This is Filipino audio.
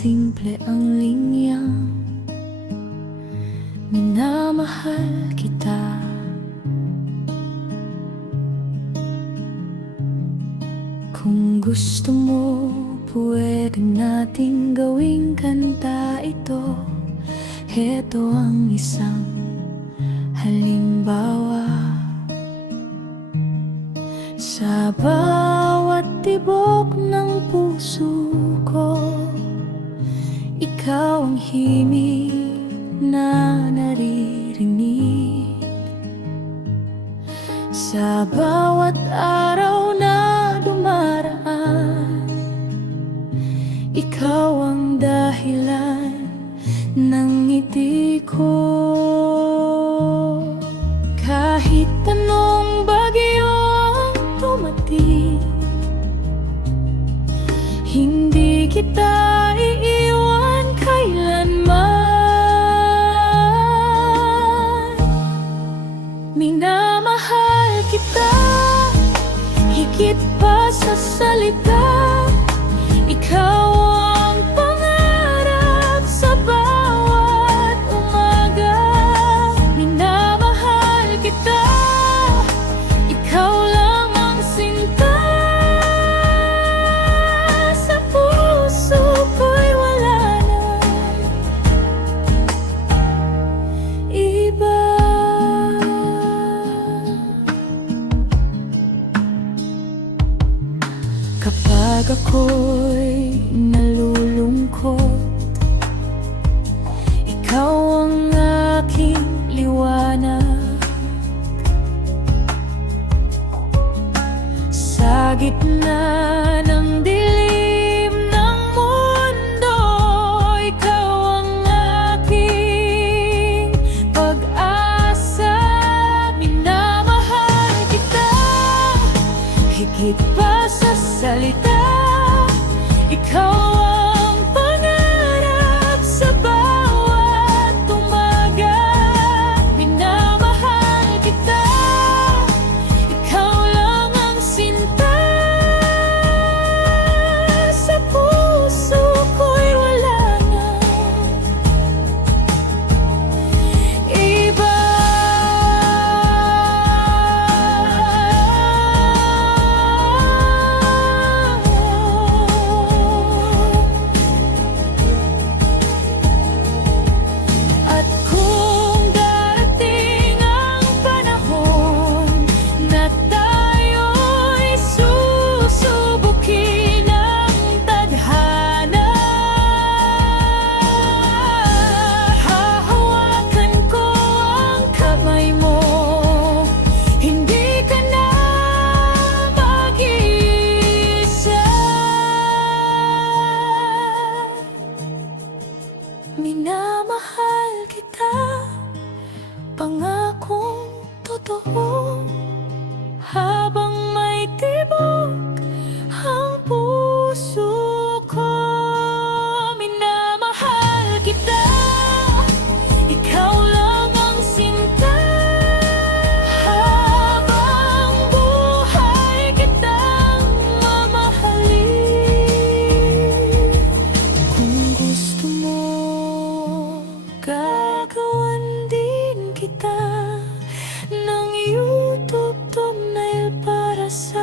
simple ang linyang minamahal kita. Kung gusto mo, pwede nating gawing kanta ito. Heto ang isang halimbawa. Sa bawat tibok ng puso ko, ikaw ang himig na naririnig. Sa bawat araw na dumaraan, ikaw ang dahilan ng ngiti ko. Kahit anong bagyo ang dumating, hindi kita iiwan kailanman. Minamahal kita higit pa sa salita. Ikaw ang pangarap sa bawat umaga. Minamahal kita, ikaw lang ang sinta. Sa puso ko'y wala nang iba. Kapag ako'y nalulungkot, ikaw ang aking liwanag. Sa gitna ng dilim ng mundo, ikaw ang aking pag-asa. Minamahal kita higit pa sa salita. Ikaw ang pangarap sa bawat umaga. Minamahal kita, ikaw lang ang sinta. Sa puso ko'y wala nang iba. At kung darating ang panahon na tayo'y susubukin ng tadhana, hahawakan ko ang kamay mo. Hindi ka na mag-iisa. Minamahal kita, pangakong totoo. Habang may tibok ang puso ko, minamahal kita, ikaw lang ang sinta. Habang buhay kitang mamahalin. Kung gusto mo, gagawan din kita ng YouTube thumbnail para sa